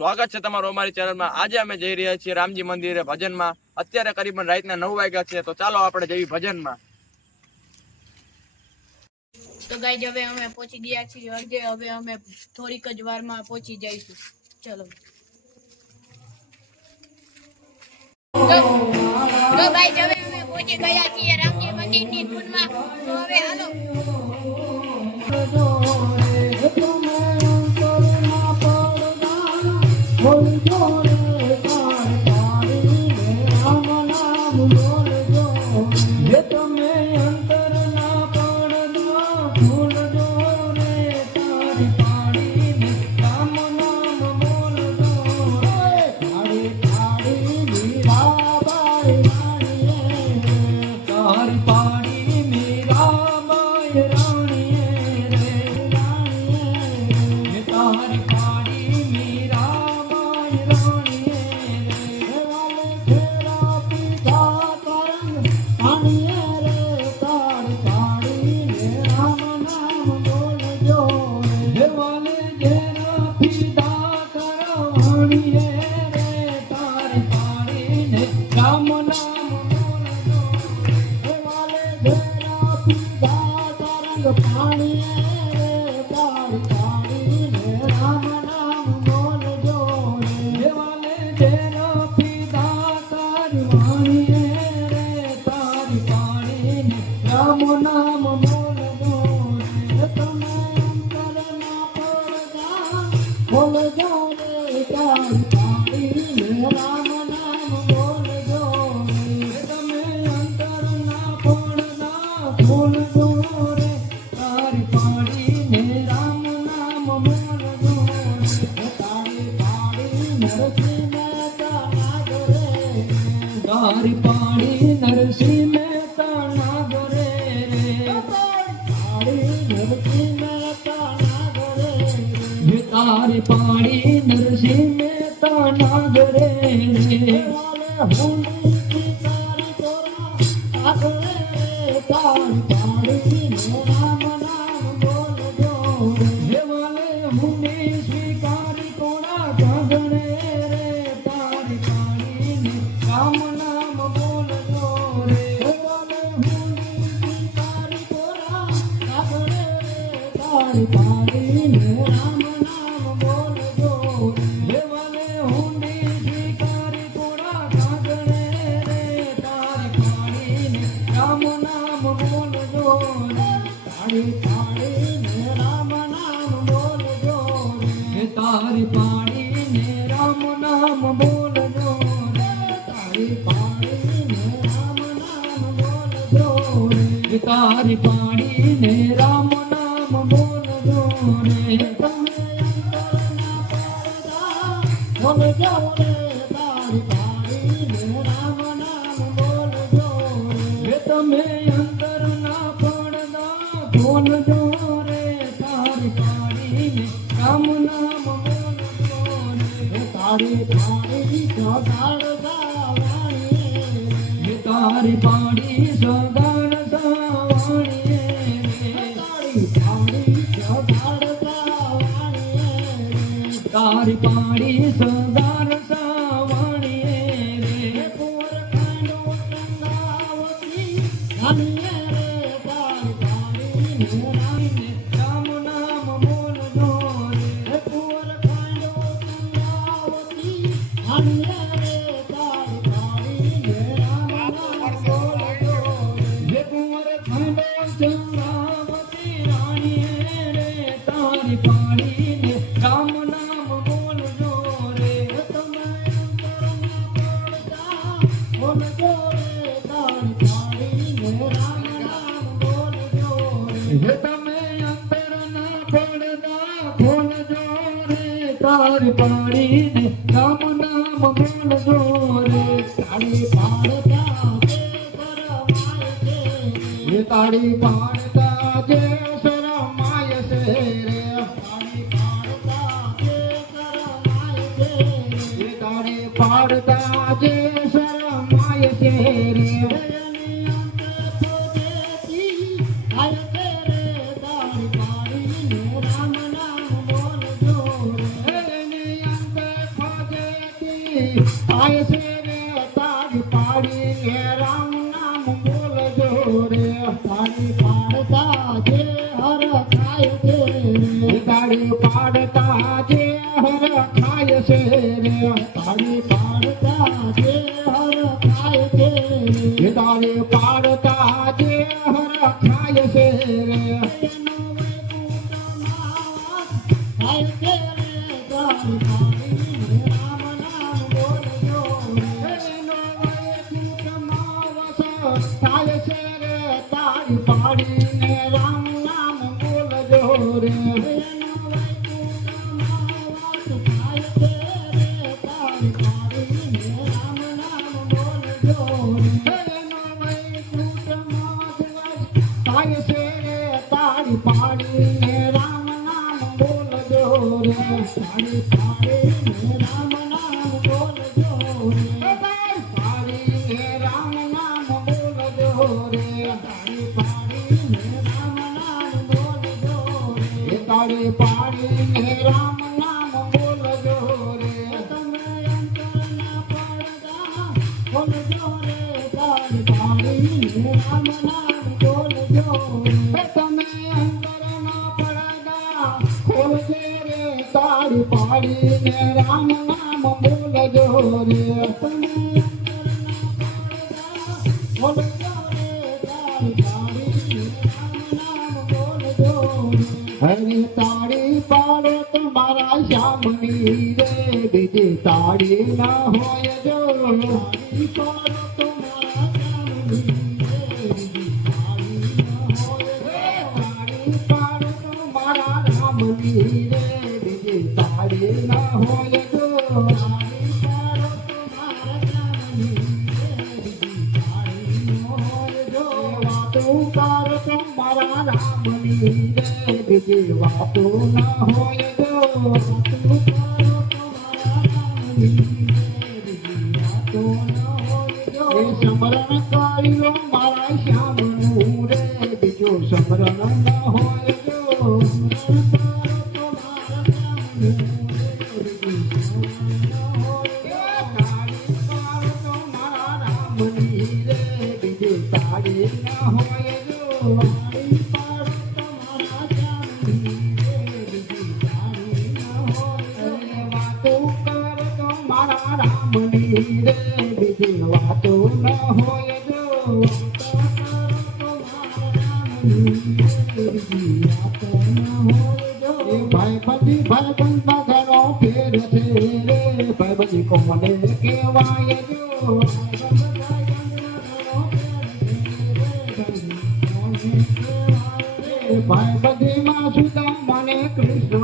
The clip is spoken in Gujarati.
સ્વાગત છે તમારું અમારી ચેનલમાં। આજે અમે જઈ રહ્યા છીએ રામજી મંદિરે ભજનમાં। અત્યારે કરીબન રાતના 9 વાગ્યા છે, તો ચાલો આપણે જઈએ ભજનમાં। તો ગાઈઝ હવે અમે પહોંચી ગયા છીએ અડધે। હવે અમે થોડીક જ વારમાં પહોંચી જઈશું। ચલો તો ગાઈઝ હવે અમે પહોંચી ગયા છીએ રામજી મંદિરની ધૂનમાં। તો હવે હાલો तारी पानी नरसिंह मेहता नागरे रे तारी पानी नरसिंह मेहता नागरे रे तारी पानी ने राम नाम बोल दो तारी पानी ने राम नाम बोल दो तारी पानी ने राम नाम बोल दो रे बोल जाओ रे तारी पानी ने राम नाम बोल दो रे तमे अंदर ना पड़दा बोल दो रे तारी पानी ने राम नाम तारी पानी सदान सावाणी तारी पानी सदान सावाणी तारी पानी सदान सावाणी तारी पानी सदान सावाणी रे कुंवर कांडो गंगावती धन्य रे तारी पानी ने राम नाम बोल दो रे कुंवर कांडो गंगावती धन्य रे तारी पानी ने राम नाम बोल दो रे कुंवर कांडो गंगावती रानी रे तारी पानी ने राम नाम बोल दो रे तुम्हें बोल दो रे तारी पानी ने राम नाम बोल दो रे तुम्हें अंतर ना पड़दा बोल दो रे तारी पानी ने राम नाम बोल दो रे तारी पाड़ता जे परमाय से ये तारी पाड़ता जे शरमाय से रे तारी पाड़ता जे शरमाय से ये तारी पाड़ता जे शरमाय से रे राम नाम बोल दो रे થાય છે રે તાળી પાડીને રામ નામ બોલજો રે તાળી પાડતા જે હર ખાય છે તાળી પાડતા જે હર ખાય છે રે તાળી પાડતા જે હર ખાય છે તાળી પાડતા જે હર ખાય છે રે થાય છે રે તાળી પાડીને રામ નામ બોલજો એનો વૈકુંઠમાં વસ થાય છે રે તાળી પાડીને રામ નામ બોલજો રે એનો વૈકુંઠમાં વસ થાય છે રે તાળી પાડીને રામ નામ બોલજો રે એનો વૈકુંઠમાં વસ થાય છે રે તાળી પાડીને રામ નામ બોલજો રે તાળી પાડીને રામ નામ બોલજો રે પાડીને રામ નામ બોલજો રે તાળી પાડીને રામ નામ બોલજો રે તાળી પાડીને રામ નામ બોલજો રે તમે અંતરના પડદા ખોલજો રે તાળી પાડીને રામ નામ બોલજો રે તમે અંતરના પડદા ખોલજો રે તાળી પાડીને રામ નામ બોલજો રે તમે અંતરના પડદા હરે તાળી પાડો તમારા શ્યામની રે બીજી તાળી ના હોય જો તાળી પાડો તમારા શ્યામની રે બીજી તાળી ના હોય તાળી પાડો તમારા રામની રે બીજી તાળી ના હોય જો તાળી પાડો તમારા શ્યામની રે બીજી તાળી ના હોય જો વાતો કરો તમારા રામની રે બીજી વાતો ના હોય જો વાતો કરો તમારા રામની રે બીજી વાતો ના હોય જો એ સ્મરણ કરી લો મારા શ્યામનું રે બીજું સ્મરણ ના હોય જો સ્મરણ કરો તમારા શ્યામનું રે બીજું સ્મરણ ના હોય તાળી પાડો તમારા રામની રે બીજી તાળી ના હોય જો તાળી પાડો તમારા શ્યામની રે બીજી તાળી ના હોય વાતો કરો તમારા રામની રે બીજી વાતો ના હોય જો વાતો કરો તમારા રામની રે બીજી વાતો ના હોય જો ભાઈબંધી ભાઈબંધમાં ઘણો ફેર છે રે ભાઈબંધી કોને કહેવાય જો ભાઈબંધમાં ઘણો ફેર છે રે ભાઈબંધીમાં સુદામ મને કૃષ્ણ